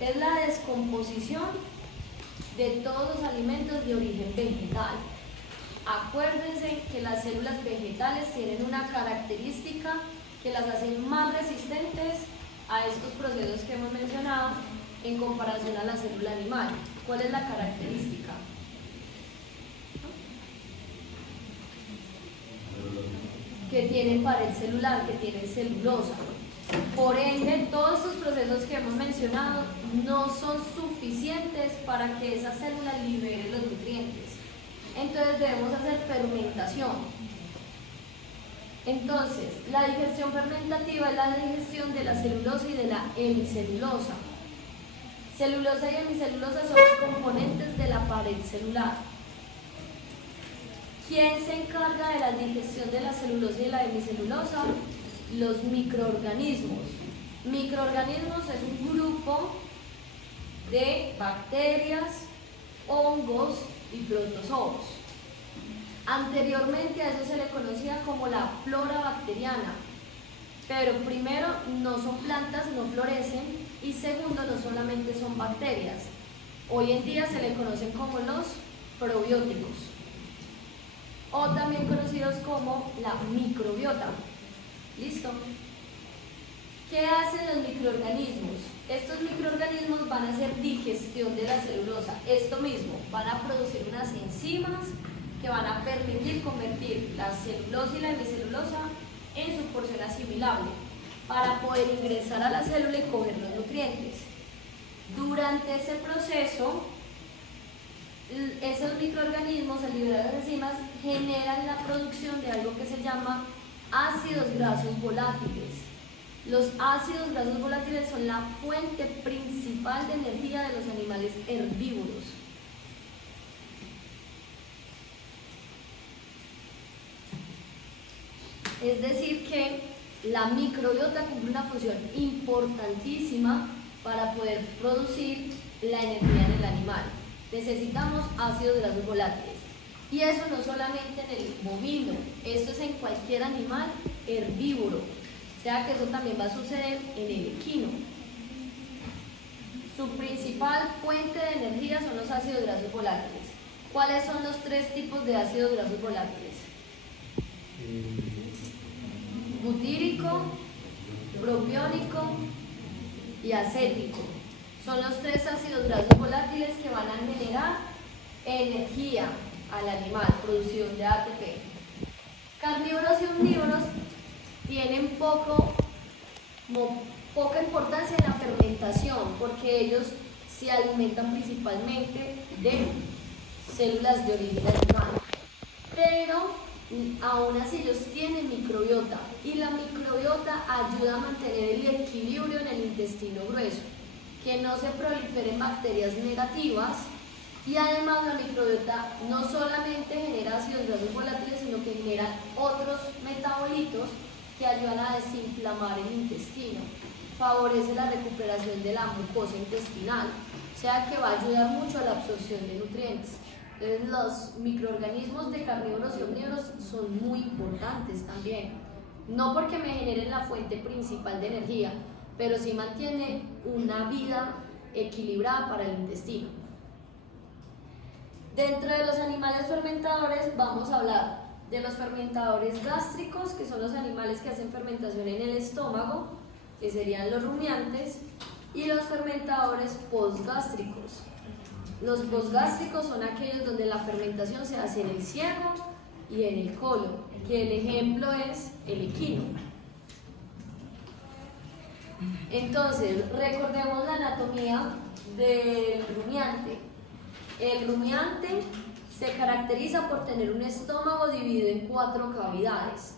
es la descomposición de todos los alimentos de origen vegetal. Acuérdense que las células vegetales tienen una característica que las hacen más resistentes a estos procesos que hemos mencionado en comparación a la célula animal. ¿Cuál es la característica? Que tienen pared celular, que tienen celulosa. Por ende, todos estos procesos que hemos mencionado no son suficientes para que esa célula libere los nutrientes. Entonces debemos hacer fermentación. Entonces, la digestión fermentativa es la digestión de la celulosa y de la hemicelulosa. Celulosa y hemicelulosa son los componentes de la pared celular. ¿Quién se encarga de la digestión de la celulosa y de la hemicelulosa? Los microorganismos. Microorganismos es un grupo de bacterias, hongos y protozoos. Anteriormente a eso se le conocía como la flora bacteriana, pero primero no son plantas, no florecen, y segundo no solamente son bacterias. Hoy en día se le conocen como los probióticos, o también conocidos como la microbiota. ¿Listo? ¿Qué hacen los microorganismos? Estos microorganismos van a hacer digestión de la celulosa. Esto mismo, van a producir unas enzimas que van a permitir convertir la celulosa y la hemicelulosa en su porción asimilable para poder ingresar a la célula y coger los nutrientes. Durante ese proceso, esos microorganismos, al liberar las enzimas, generan la producción de algo que se llama ácidos grasos volátiles. Los ácidos grasos volátiles son la fuente principal de energía de los animales herbívoros. Es decir que la microbiota cumple una función importantísima para poder producir la energía en el animal. Necesitamos ácidos grasos volátiles. Y eso no solamente en el bovino, esto es en cualquier animal herbívoro. O sea que eso también va a suceder en el equino. Su principal fuente de energía son los ácidos grasos volátiles. ¿Cuáles son los tres tipos de ácidos grasos volátiles? Butírico, propiónico y acético. Son los tres ácidos grasos volátiles que van a generar energía al animal, producción de ATP. Carnívoros y omnívoros tienen poca importancia en la fermentación porque ellos se alimentan principalmente de células de origen animal, pero aún así ellos tienen microbiota y la microbiota ayuda a mantener el equilibrio en el intestino grueso, que no se proliferen bacterias negativas, y además la microbiota no solamente genera ácidos grasos volátiles, sino que genera otros metabolitos que ayudan a desinflamar el intestino, favorece la recuperación de la mucosa intestinal, o sea que va a ayudar mucho a la absorción de nutrientes. Entonces los microorganismos de carnívoros y omnívoros son muy importantes también, no porque me generen la fuente principal de energía, pero sí mantiene una vida equilibrada para el intestino. Dentro de los animales fermentadores vamos a hablar de los fermentadores gástricos, que son los animales que hacen fermentación en el estómago, que serían los rumiantes, y los fermentadores postgástricos. Los postgástricos son aquellos donde la fermentación se hace en el ciervo y en el colon, que el ejemplo es el equino. Entonces, recordemos la anatomía del rumiante. El rumiante se caracteriza por tener un estómago dividido en 4 cavidades.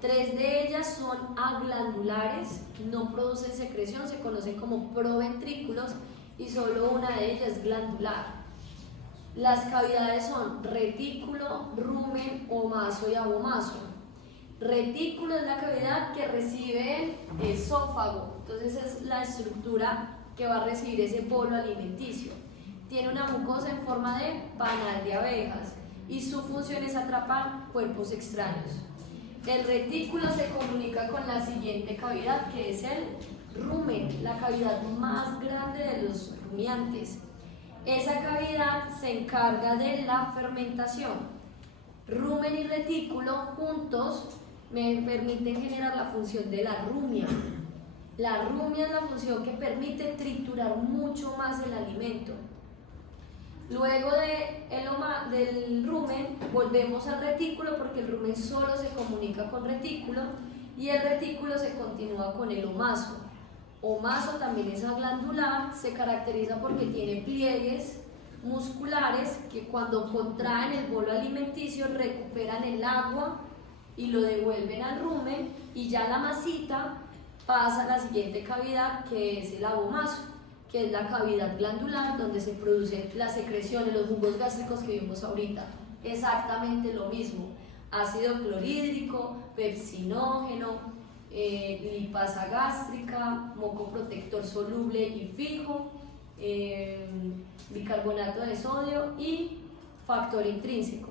3 de ellas son aglandulares, no producen secreción, se conocen como proventrículos, y solo una de ellas es glandular. Las cavidades son retículo, rumen, omaso y abomaso. Retículo es la cavidad que recibe el esófago, entonces es la estructura que va a recibir ese polo alimenticio. Tiene una mucosa en forma de panal de abejas y su función es atrapar cuerpos extraños. El retículo se comunica con la siguiente cavidad, que es el rumen, la cavidad más grande de los rumiantes. Esa cavidad se encarga de la fermentación. Rumen y retículo juntos me permiten generar la función de la rumia. La rumia es la función que permite triturar mucho más el alimento. Luego del rumen volvemos al retículo, porque el rumen solo se comunica con retículo y el retículo se continúa con el omaso. Omaso también es glandular, se caracteriza porque tiene pliegues musculares que cuando contraen el bolo alimenticio recuperan el agua y lo devuelven al rumen, y ya la masita pasa a la siguiente cavidad, que es el abomaso, que es la cavidad glandular donde se producen las secreciones, los jugos gástricos que vimos ahorita. Exactamente lo mismo: ácido clorhídrico, pepsinógeno, lipasa gástrica, moco protector soluble y fijo, bicarbonato de sodio y factor intrínseco.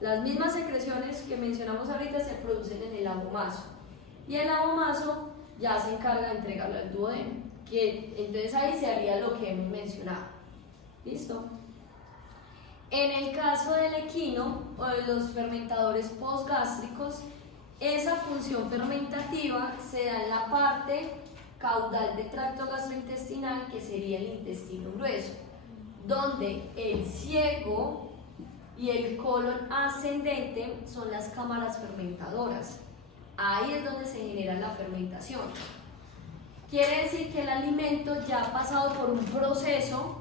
Las mismas secreciones que mencionamos ahorita se producen en el abomaso, y el abomaso ya se encarga de entregarlo al duodeno, que entonces ahí se haría lo que hemos mencionado. ¿Listo? En el caso del equino o de los fermentadores postgástricos, esa función fermentativa se da en la parte caudal del tracto gastrointestinal, que sería el intestino grueso, donde el ciego y el colon ascendente son las cámaras fermentadoras. Ahí es donde se genera la fermentación. Quiere decir que el alimento ya ha pasado por un proceso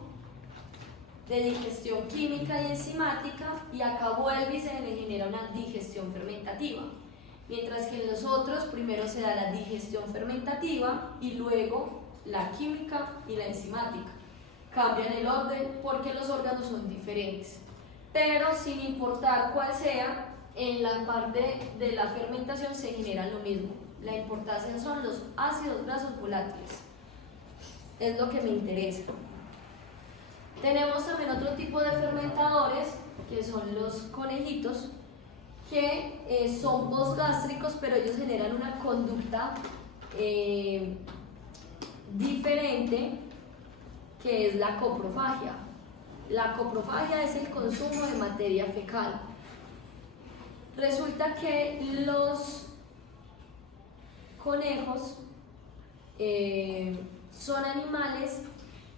de digestión química y enzimática, y acá vuelve y se le genera una digestión fermentativa. Mientras que en los otros primero se da la digestión fermentativa y luego la química y la enzimática. Cambian el orden porque los órganos son diferentes, pero sin importar cuál sea, en la parte de la fermentación se genera lo mismo. La importancia son los ácidos grasos volátiles, es lo que me interesa. Tenemos también otro tipo de fermentadores, que son los conejitos, que son postgástricos, pero ellos generan una conducta diferente, que es la coprofagia. La coprofagia es el consumo de materia fecal. Resulta que los conejos son animales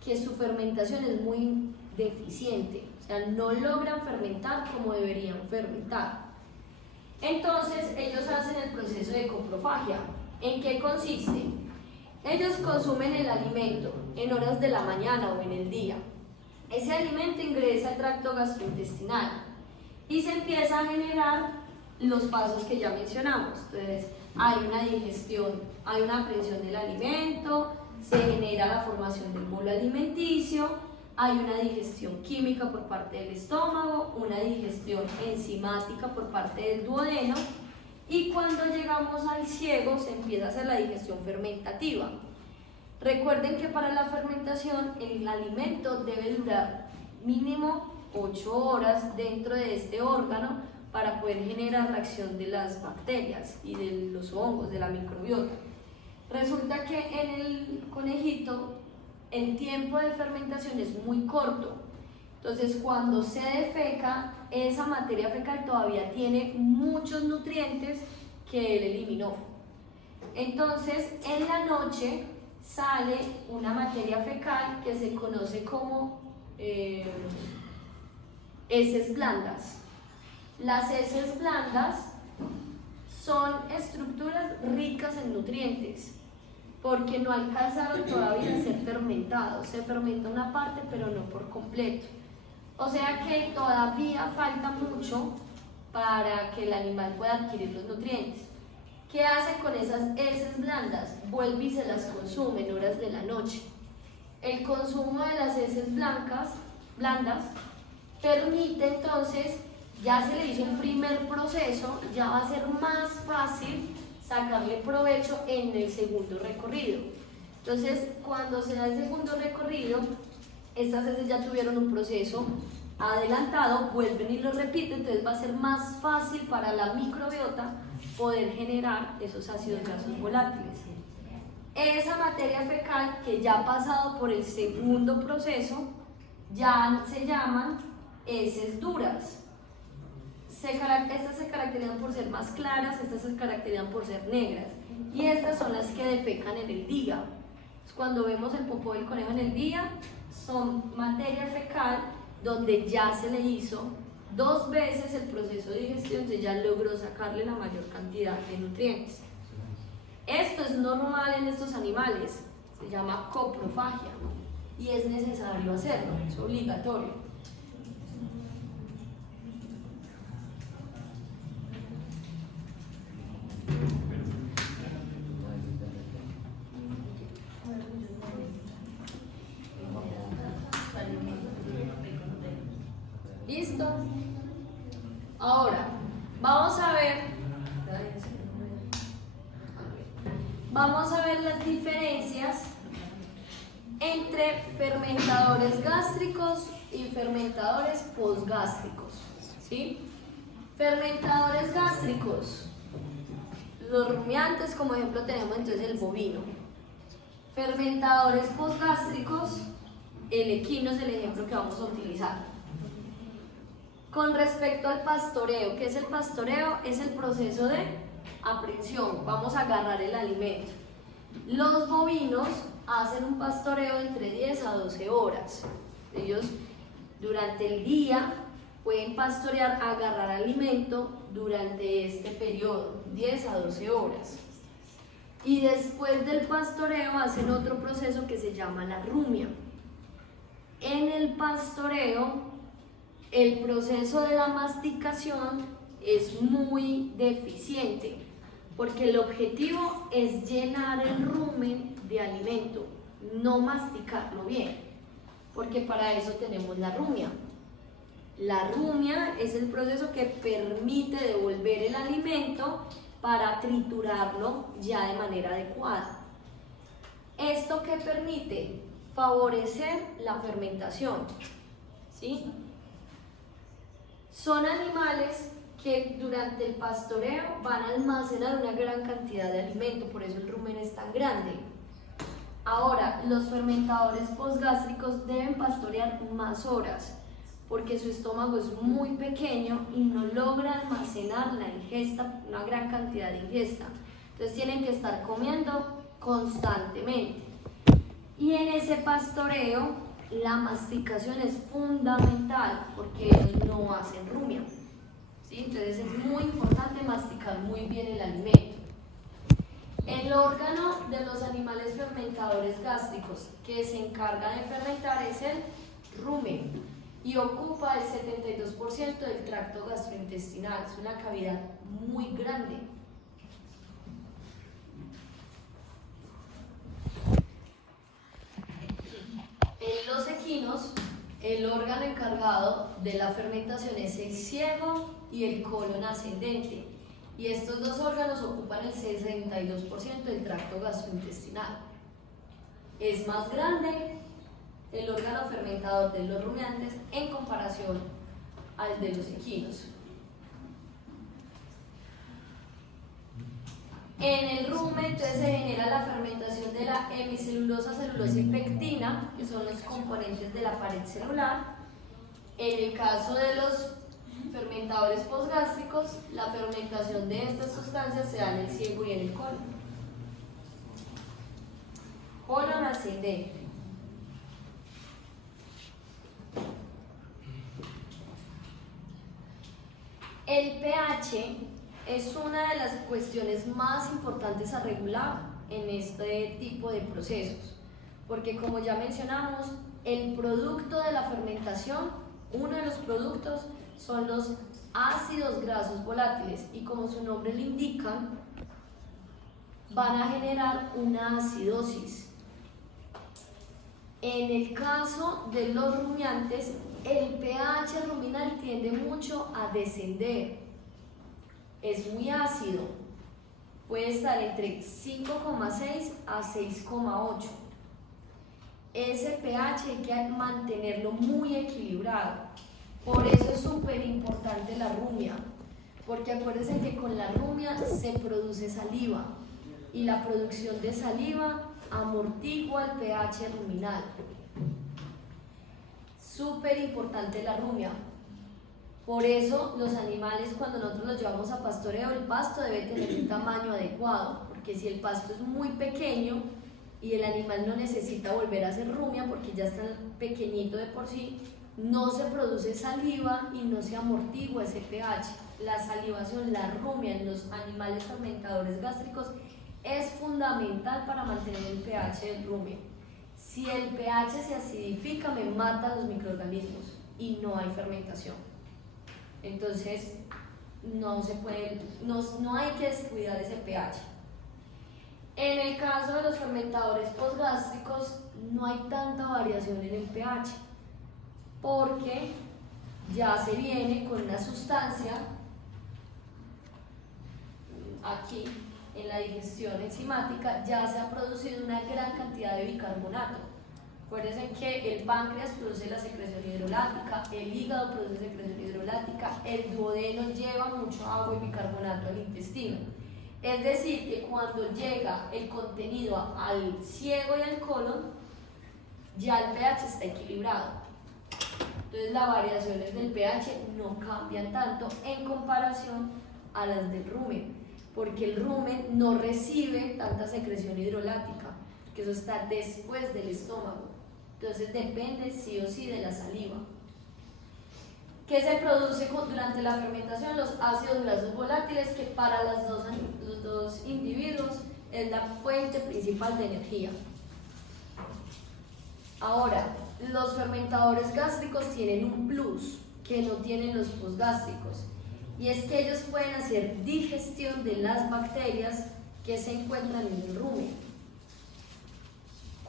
que su fermentación es muy deficiente, o sea, no logran fermentar como deberían fermentar. Entonces ellos hacen el proceso de coprofagia. ¿En qué consiste? Ellos consumen el alimento en horas de la mañana o en el día. Ese alimento ingresa al tracto gastrointestinal y se empieza a generar los pasos que ya mencionamos. Entonces hay una digestión, hay una aprehensión del alimento, se genera la formación del bolo alimenticio, hay una digestión química por parte del estómago, una digestión enzimática por parte del duodeno, y cuando llegamos al ciego se empieza a hacer la digestión fermentativa. Recuerden que para la fermentación el alimento debe durar mínimo 8 horas dentro de este órgano para poder generar la acción de las bacterias y de los hongos, de la microbiota. Resulta que en el conejito el tiempo de fermentación es muy corto. Entonces, cuando se defeca, esa materia fecal todavía tiene muchos nutrientes que él eliminó. Entonces, en la noche sale una materia fecal que se conoce como heces blandas. Las heces blandas son estructuras ricas en nutrientes, porque no alcanzaron todavía a ser fermentados. Se fermenta una parte, pero no por completo. O sea que todavía falta mucho para que el animal pueda adquirir los nutrientes. ¿Qué hace con esas heces blandas? Vuelve y se las consume en horas de la noche. El consumo de las heces blandas permite entonces, ya se le hizo un primer proceso, ya va a ser más fácil sacarle provecho en el segundo recorrido. Entonces, cuando se da el segundo recorrido, estas heces ya tuvieron un proceso adelantado, vuelven y lo repiten, entonces va a ser más fácil para la microbiota poder generar esos ácidos grasos volátiles. esa materia fecal que ya ha pasado por el segundo proceso ya se llaman heces duras. Estas se caracterizan por ser más claras, estas se caracterizan por ser negras, y estas son las que defecan en el día. Cuando vemos el popó del conejo en el día, son materia fecal donde ya se le hizo 2 veces el proceso de digestión, entonces ya logró sacarle la mayor cantidad de nutrientes. Esto es normal en estos animales, se llama coprofagia, y es necesario hacerlo, es obligatorio. ¿Listo? Ahora, vamos a ver las diferencias entre fermentadores gástricos y fermentadores posgástricos, ¿sí? Fermentadores gástricos, los rumiantes, como ejemplo tenemos entonces el bovino. Fermentadores posgástricos, el equino es el ejemplo que vamos a utilizar. Con respecto al pastoreo, ¿qué es el pastoreo? Es el proceso de aprehensión, vamos a agarrar el alimento. Los bovinos hacen un pastoreo entre 10 a 12 horas. Ellos durante el día pueden pastorear, agarrar alimento durante este periodo, 10 a 12 horas. Y después del pastoreo hacen otro proceso que se llama la rumia. En el pastoreo, el proceso de la masticación es muy deficiente, porque el objetivo es llenar el rumen de alimento, no masticarlo bien, porque para eso tenemos la rumia. La rumia es el proceso que permite devolver el alimento para triturarlo ya de manera adecuada. ¿Esto qué permite? Favorecer la fermentación, ¿sí? Son animales que durante el pastoreo van a almacenar una gran cantidad de alimento, por eso el rumen es tan grande. Ahora, los fermentadores posgástricos deben pastorear más horas, porque su estómago es muy pequeño y no logra almacenar la ingesta, una gran cantidad de ingesta. Entonces tienen que estar comiendo constantemente. Y en ese pastoreo, la masticación es fundamental porque ellos no hacen rumia, ¿sí? Entonces es muy importante masticar muy bien el alimento. El órgano de los animales fermentadores gástricos que se encarga de fermentar es el rumen y ocupa el 72% del tracto gastrointestinal. Es una cavidad muy grande. En los equinos, el órgano encargado de la fermentación es el ciego y el colon ascendente, y estos dos órganos ocupan el 62% del tracto gastrointestinal. Es más grande el órgano fermentador de los rumiantes en comparación al de los equinos. En el rumen entonces se genera la fermentación de la hemicelulosa, celulosa y pectina, que son los componentes de la pared celular. En el caso de los fermentadores posgástricos, la fermentación de estas sustancias se da en el ciego y en el colon. Colon ascendente. El pH es una de las cuestiones más importantes a regular en este tipo de procesos, porque como ya mencionamos, el producto de la fermentación, uno de los productos son los ácidos grasos volátiles, y como su nombre lo indica, van a generar una acidosis. En el caso de los rumiantes, el pH ruminal tiende mucho a descender. Es muy ácido, puede estar entre 5,6 a 6,8. Ese pH hay que mantenerlo muy equilibrado. Por eso es súper importante la rumia, porque acuérdense que con la rumia se produce saliva. y la producción de saliva amortigua el pH ruminal. Súper importante la rumia. Por eso los animales, cuando nosotros los llevamos a pastoreo, el pasto debe tener un tamaño adecuado, porque si el pasto es muy pequeño y el animal no necesita volver a hacer rumia porque ya está pequeñito de por sí, no se produce saliva y no se amortigua ese pH. La salivación, la rumia en los animales fermentadores gástricos es fundamental para mantener el pH del rumen. Si el pH se acidifica, me matan los microorganismos y no hay fermentación. Entonces, no hay que descuidar ese pH. En el caso de los fermentadores postgástricos, no hay tanta variación en el pH, porque ya se viene con una sustancia aquí en la digestión enzimática, ya se ha producido una gran cantidad de bicarbonato. Acuérdense que el páncreas produce la secreción hidrolática, el hígado produce secreción hidrolática, el duodeno lleva mucho agua y bicarbonato al intestino. Es decir, que cuando llega el contenido al ciego y al colon, ya el pH está equilibrado. Entonces las variaciones del pH no cambian tanto en comparación a las del rumen, porque el rumen no recibe tanta secreción hidrolática, que eso está después del estómago. Entonces depende sí o sí de la saliva. ¿Qué se produce durante la fermentación? Los ácidos grasos volátiles, que para los dos individuos es la fuente principal de energía. Ahora, los fermentadores gástricos tienen un plus que no tienen los postgástricos, y es que ellos pueden hacer digestión de las bacterias que se encuentran en el rumen.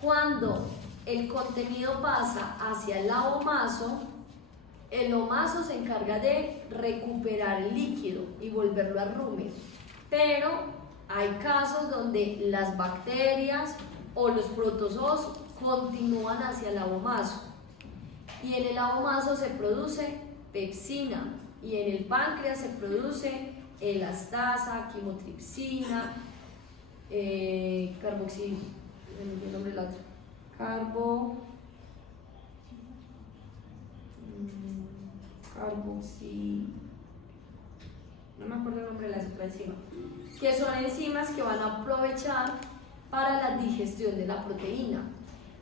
Cuando el contenido pasa hacia el omaso se encarga de recuperar el líquido y volverlo al rumen, pero hay casos donde las bacterias o los protozoos continúan hacia el abomaso, y en el abomaso se produce pepsina, y en el páncreas se produce elastasa, quimotripsina, no me acuerdo el nombre de la otra enzima, que son enzimas que van a aprovechar para la digestión de la proteína.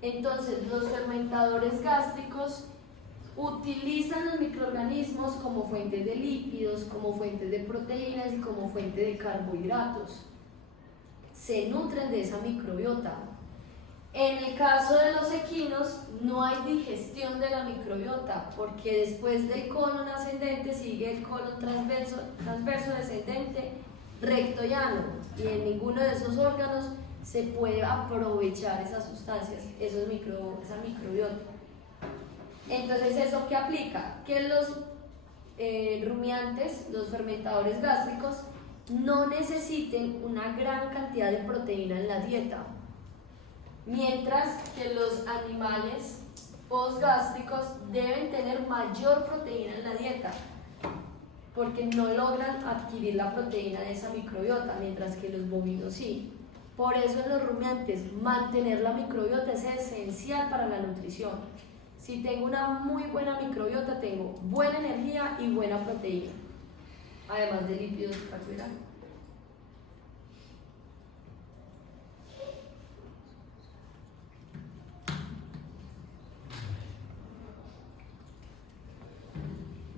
Entonces, los fermentadores gástricos utilizan los microorganismos como fuentes de lípidos, como fuentes de proteínas y como fuente de carbohidratos. Se nutren de esa microbiota. En el caso de los equinos, no hay digestión de la microbiota, porque después del colon ascendente sigue el colon transverso descendente, recto y ano, y en ninguno de esos órganos se puede aprovechar esas sustancias, esa microbiota. Entonces, ¿eso qué aplica? Que los rumiantes, los fermentadores gástricos, no necesiten una gran cantidad de proteína en la dieta, mientras que los animales postgástricos deben tener mayor proteína en la dieta, porque no logran adquirir la proteína de esa microbiota, mientras que los bovinos sí. Por eso en los rumiantes mantener la microbiota es esencial para la nutrición. Si tengo una muy buena microbiota, tengo buena energía y buena proteína, además de lípidos y carbohidratos.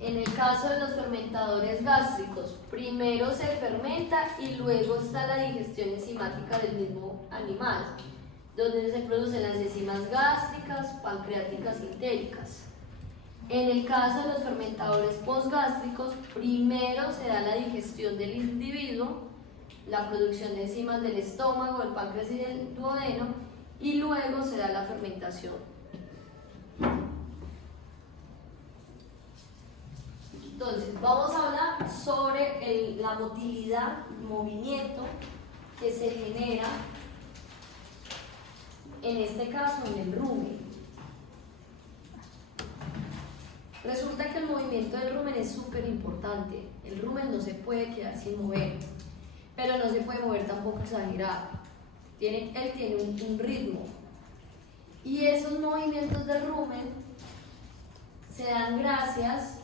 En el caso de los fermentadores gástricos, primero se fermenta y luego está la digestión enzimática del mismo animal, donde se producen las enzimas gástricas, pancreáticas y entéricas. En el caso de los fermentadores postgástricos, primero se da la digestión del individuo, la producción de enzimas del estómago, del páncreas y del duodeno, y luego se da la fermentación. Entonces, vamos a hablar sobre la motilidad, el movimiento que se genera, en este caso en el rumen. Resulta que el movimiento del rumen es súper importante. El rumen no se puede quedar sin mover. pero no se puede mover tampoco exagerado. Él tiene un ritmo. Y esos movimientos del rumen se dan gracias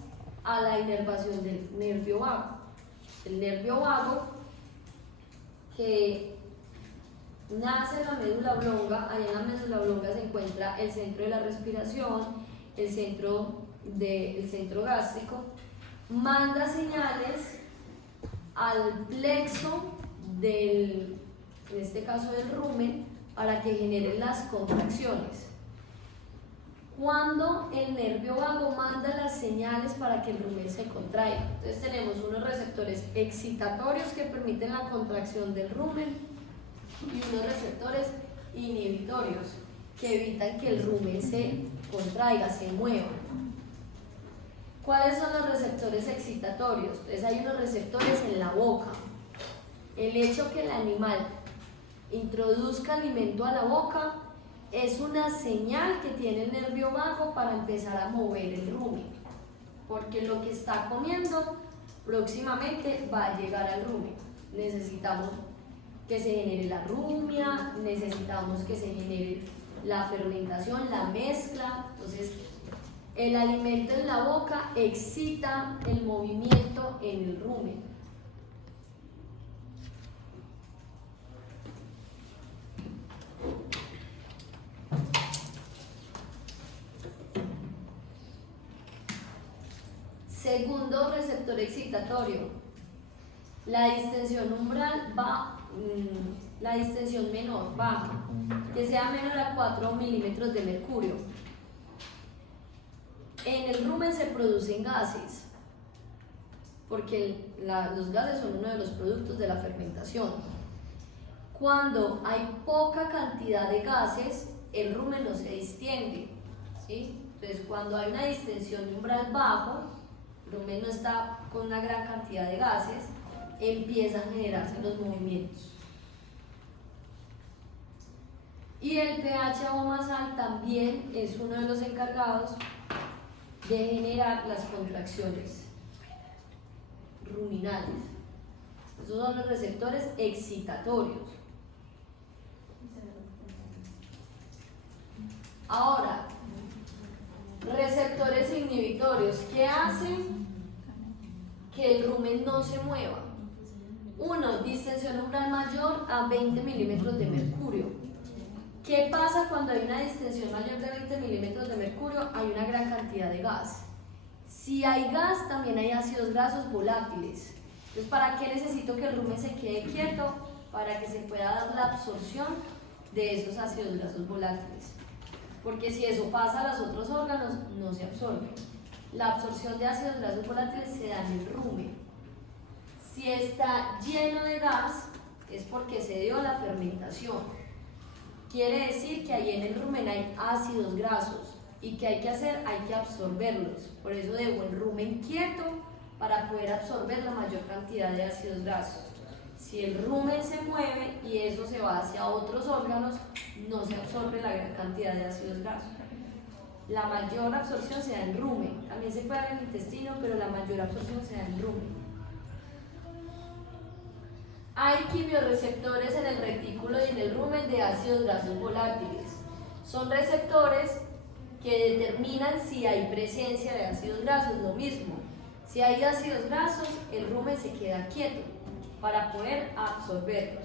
a la inervación del nervio vago. El nervio vago que nace en la médula oblonga, allá en la médula oblonga se encuentra el centro de la respiración, el centro gástrico, manda señales al plexo en este caso del rumen, para que generen las contracciones. Cuando el nervio vago manda las señales para que el rumen se contraiga, entonces tenemos unos receptores excitatorios que permiten la contracción del rumen y unos receptores inhibitorios que evitan que el rumen se contraiga, se mueva. ¿Cuáles son los receptores excitatorios? Entonces hay unos receptores en la boca. El hecho que el animal introduzca alimento a la boca es una señal que tiene el nervio vago para empezar a mover el rumen, porque lo que está comiendo próximamente va a llegar al rumen. Necesitamos que se genere la rumia, necesitamos que se genere la fermentación, la mezcla. Entonces el alimento en la boca excita el movimiento en el rumen. Segundo receptor excitatorio, la distensión umbral la distensión menor, baja, que sea menor a 4 milímetros de mercurio. En el rumen se producen gases, porque los gases son uno de los productos de la fermentación. Cuando hay poca cantidad de gases, el rumen no se distiende, ¿sí? Entonces, cuando hay una distensión umbral bajo, el rumen no está con una gran cantidad de gases, empiezan a generarse los movimientos. Y el pH abomazal también es uno de los encargados de generar las contracciones ruminales. Esos son los receptores excitatorios. Ahora, receptores inhibitorios, ¿qué hacen que el rumen no se mueva? Uno, distensión umbral mayor a 20 milímetros de mercurio. ¿Qué pasa cuando hay una distensión mayor de 20 milímetros de mercurio? Hay una gran cantidad de gas. Si hay gas, también hay ácidos grasos volátiles. Entonces, ¿para qué necesito que el rumen se quede quieto? Para que se pueda dar la absorción de esos ácidos grasos volátiles. Porque si eso pasa a los otros órganos, no se absorbe. La absorción de ácidos grasos volátiles se da en el rumen. Si está lleno de gas, es porque se dio la fermentación. Quiere decir que ahí en el rumen hay ácidos grasos. ¿Y qué hay que hacer? Hay que absorberlos. Por eso debo el rumen quieto para poder absorber la mayor cantidad de ácidos grasos. Si el rumen se mueve y eso se va hacia otros órganos, no se absorbe la gran cantidad de ácidos grasos. La mayor absorción se da en rumen. También se puede dar en el intestino, pero la mayor absorción se da en rumen. Hay quimiorreceptores en el retículo y en el rumen de ácidos grasos volátiles. Son receptores que determinan si hay presencia de ácidos grasos, lo mismo. Si hay ácidos grasos, el rumen se queda quieto para poder absorberlos.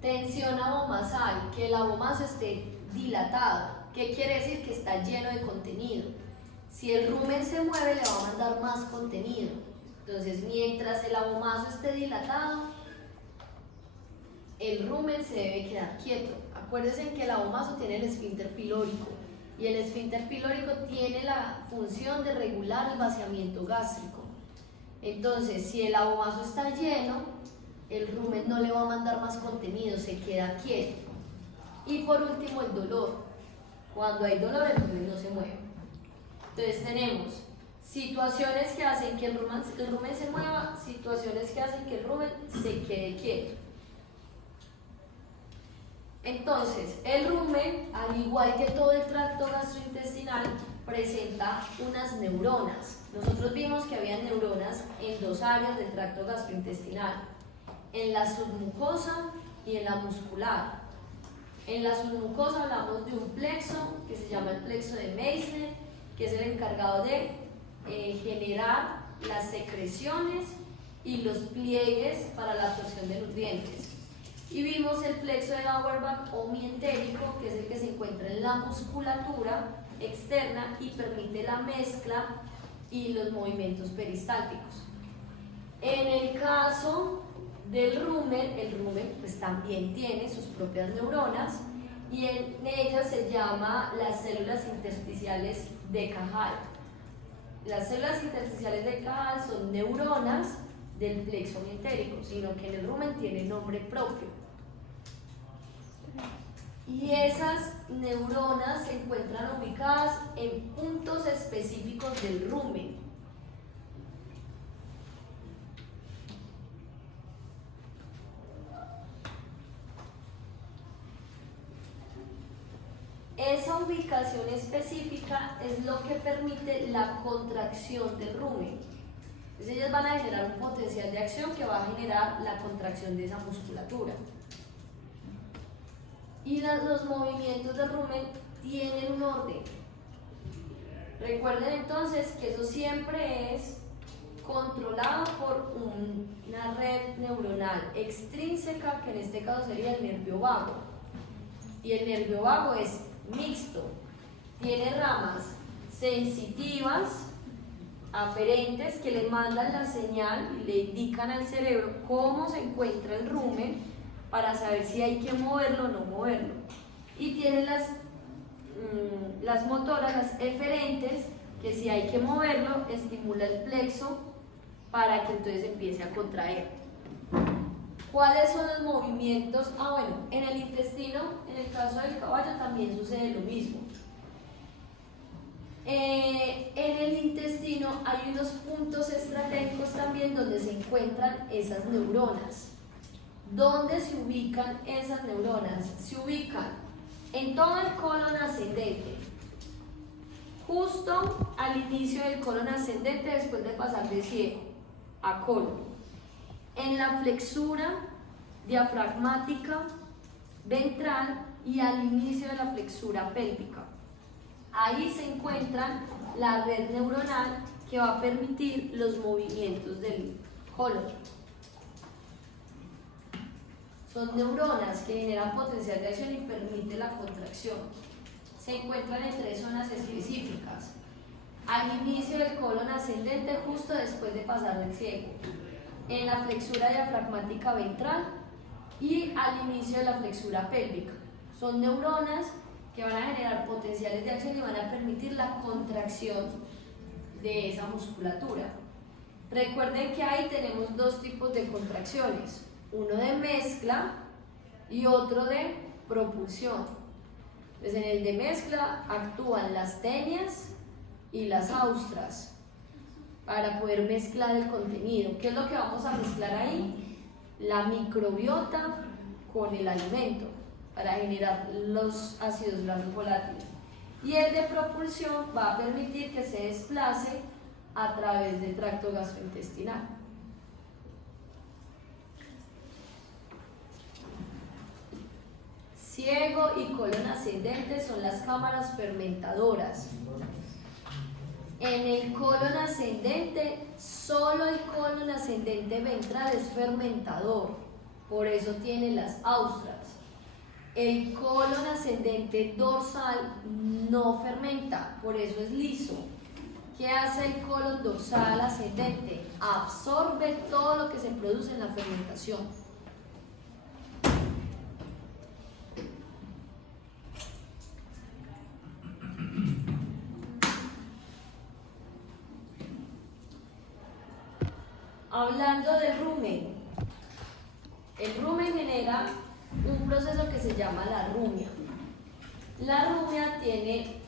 Tensión abomazal, que el abomazo esté dilatado. ¿Qué quiere decir? Que está lleno de contenido. Si el rumen se mueve, le va a mandar más contenido. Entonces, mientras el abomazo esté dilatado, el rumen se debe quedar quieto. Acuérdense que el abomazo tiene el esfínter pilórico y el esfínter pilórico tiene la función de regular el vaciamiento gástrico. Entonces, si el abomazo está lleno, el rumen no le va a mandar más contenido, se queda quieto. Y por último, el dolor. Cuando hay dolor, el rumen no se mueve. Entonces tenemos situaciones que hacen que el rumen se mueva, situaciones que hacen que el rumen se quede quieto. Entonces, el rumen, al igual que todo el tracto gastrointestinal, presenta unas neuronas. Nosotros vimos que había neuronas en dos áreas del tracto gastrointestinal, en la submucosa y en la muscular. En la submucosa hablamos de un plexo que se llama el plexo de Meissner, que es el encargado de generar las secreciones y los pliegues para la absorción de nutrientes. Y vimos el plexo de Auerbach o mientérico, que es el que se encuentra en la musculatura externa y permite la mezcla y los movimientos peristálticos. En el caso del rumen, el rumen pues también tiene sus propias neuronas y en ellas se llama las células intersticiales de Cajal. Las células intersticiales de Cajal son neuronas del plexo mientérico, sino que en el rumen tiene nombre propio. Y esas neuronas se encuentran ubicadas en puntos específicos del rumen. Esa ubicación específica es lo que permite la contracción del rumen. Entonces ellas van a generar un potencial de acción que va a generar la contracción de esa musculatura. Y los movimientos del rumen tienen un orden. Recuerden entonces que eso siempre es controlado por una red neuronal extrínseca, que en este caso sería el nervio vago. Y el nervio vago es mixto, tiene ramas sensitivas, aferentes, que le mandan la señal y le indican al cerebro cómo se encuentra el rumen para saber si hay que moverlo o no moverlo. Y tiene las motoras, las eferentes, que si hay que moverlo, estimula el plexo para que entonces empiece a contraer. ¿Cuáles son los movimientos? Bueno, en el intestino, en el caso del caballo también sucede lo mismo. En el intestino hay unos puntos estratégicos también donde se encuentran esas neuronas. ¿Dónde se ubican esas neuronas? Se ubican en todo el colon ascendente, justo al inicio del colon ascendente después de pasar de ciego a colon, en la flexura diafragmática ventral y al inicio de la flexura pélvica. Ahí se encuentra la red neuronal que va a permitir los movimientos del colon. Son neuronas que generan potencial de acción y permiten la contracción. Se encuentran en tres zonas específicas. Al inicio del colon ascendente, justo después de pasar del ciego. En la flexura diafragmática ventral y al inicio de la flexura pélvica. Son neuronas que van a generar potenciales de acción y van a permitir la contracción de esa musculatura. Recuerden que ahí tenemos dos tipos de contracciones, uno de mezcla y otro de propulsión. Pues en el de mezcla actúan las tenias y las austras para poder mezclar el contenido. ¿Qué es lo que vamos a mezclar ahí? La microbiota con el alimento para generar los ácidos grasos volátiles. Y el de propulsión va a permitir que se desplace a través del tracto gastrointestinal. Ciego y colon ascendente son las cámaras fermentadoras. En el colon ascendente, solo el colon ascendente ventral es fermentador, por eso tiene las austras. El colon ascendente dorsal no fermenta, por eso es liso. ¿Qué hace el colon dorsal ascendente? Absorbe todo lo que se produce en la fermentación. Hablando del rumen, el rumen genera un proceso que se llama la rumia. La rumia tiene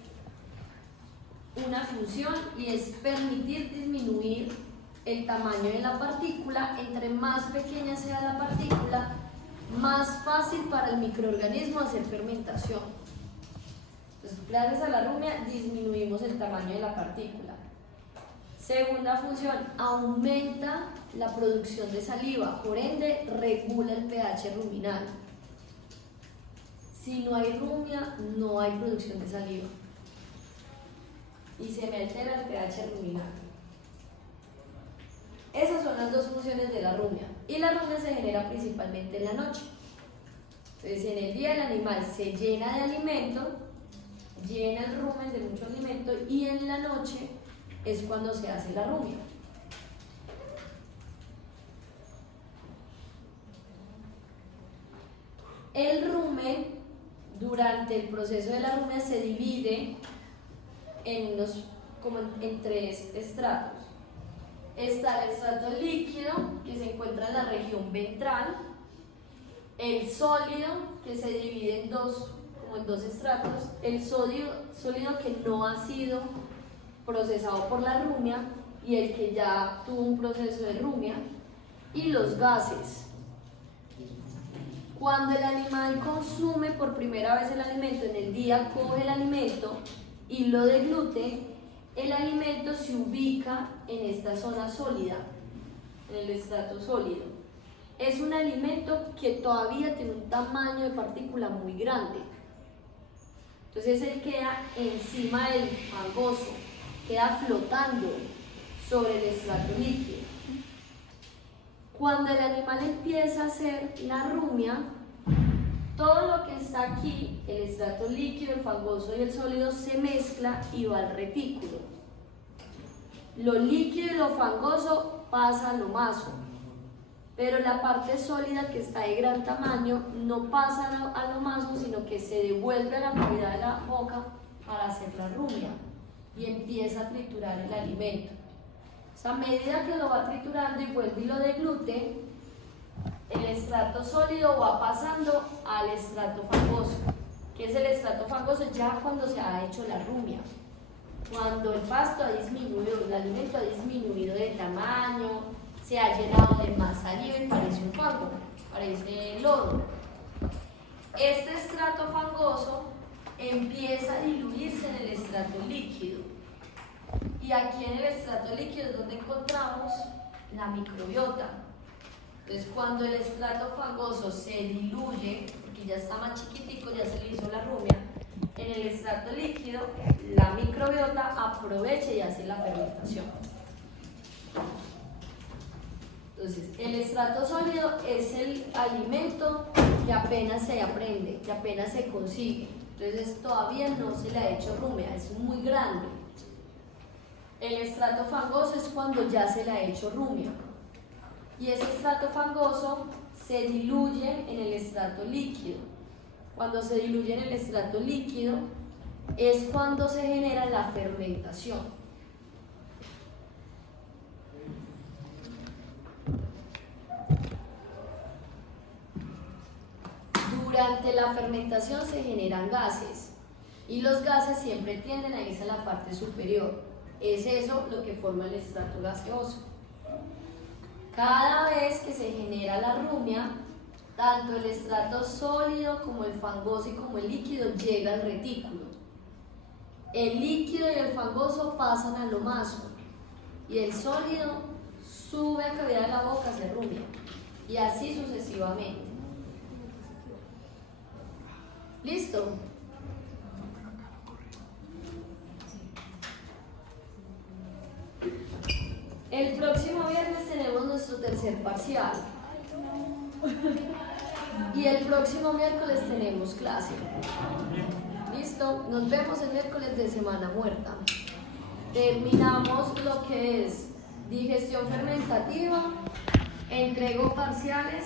una función y es permitir disminuir el tamaño de la partícula. Entre más pequeña sea la partícula, más fácil para el microorganismo hacer fermentación. Entonces, gracias a la rumia disminuimos el tamaño de la partícula. Segunda función, aumenta la producción de saliva, por ende regula el pH ruminal. Si no hay rumia, no hay producción de saliva y se me altera el pH ruminal. Esas son las dos funciones de la rumia, y la rumia se genera principalmente en la noche. Entonces, en el día el animal se llena de alimento, llena el rumen de mucho alimento, y en la noche es cuando se hace la rumia. El rumen, durante el proceso de la rumia, se divide en tres estratos. Está el estrato líquido, que se encuentra en la región ventral, el sólido, que se divide en dos estratos, el sólido que no ha sido procesado por la rumia y el que ya tuvo un proceso de rumia, y los gases. Cuando el animal consume por primera vez el alimento, en el día coge el alimento y lo deglute, el alimento se ubica en esta zona sólida, en el estrato sólido. Es un alimento que todavía tiene un tamaño de partícula muy grande. Entonces él queda encima del fangoso, queda flotando sobre el estrato líquido. Cuando el animal empieza a hacer la rumia, todo lo que está aquí, el estrato líquido, el fangoso y el sólido, se mezcla y va al retículo. Lo líquido y lo fangoso pasa a lo maso, pero la parte sólida, que está de gran tamaño, no pasa a lo maso, sino que se devuelve a la cavidad de la boca para hacer la rumia y empieza a triturar el alimento. A medida que lo va triturando y vuelve y lo deglute, el estrato sólido va pasando al estrato fangoso, que es el estrato fangoso ya cuando se ha hecho la rumia, cuando el pasto ha disminuido, el alimento ha disminuido de tamaño, se ha llenado de más saliva y parece un fango, parece lodo. Este estrato fangoso empieza a diluirse en el estrato líquido, y aquí en el estrato líquido es donde encontramos la microbiota. Entonces, cuando el estrato fangoso se diluye, porque ya está más chiquitico, ya se le hizo la rumia, en el estrato líquido, la microbiota aprovecha y hace la fermentación. Entonces, el estrato sólido es el alimento que apenas se aprende, que apenas se consigue. Entonces, todavía no se le ha hecho rumia, es muy grande. El estrato fangoso es cuando ya se le ha hecho rumia. Y ese estrato fangoso se diluye en el estrato líquido. Cuando se diluye en el estrato líquido es cuando se genera la fermentación. Durante la fermentación se generan gases, y los gases siempre tienden a irse a la parte superior. Es eso lo que forma el estrato gaseoso. Cada vez que se genera la rumia, tanto el estrato sólido como el fangoso y como el líquido llega al retículo. El líquido y el fangoso pasan a lo maso, y el sólido sube a cavidad de la boca, se rumia, y así sucesivamente. ¿Listo? El próximo viernes tenemos nuestro tercer parcial. Y el próximo miércoles tenemos clase. ¿Listo? Nos vemos el miércoles de Semana Muerta. Terminamos lo que es digestión fermentativa, entrego parciales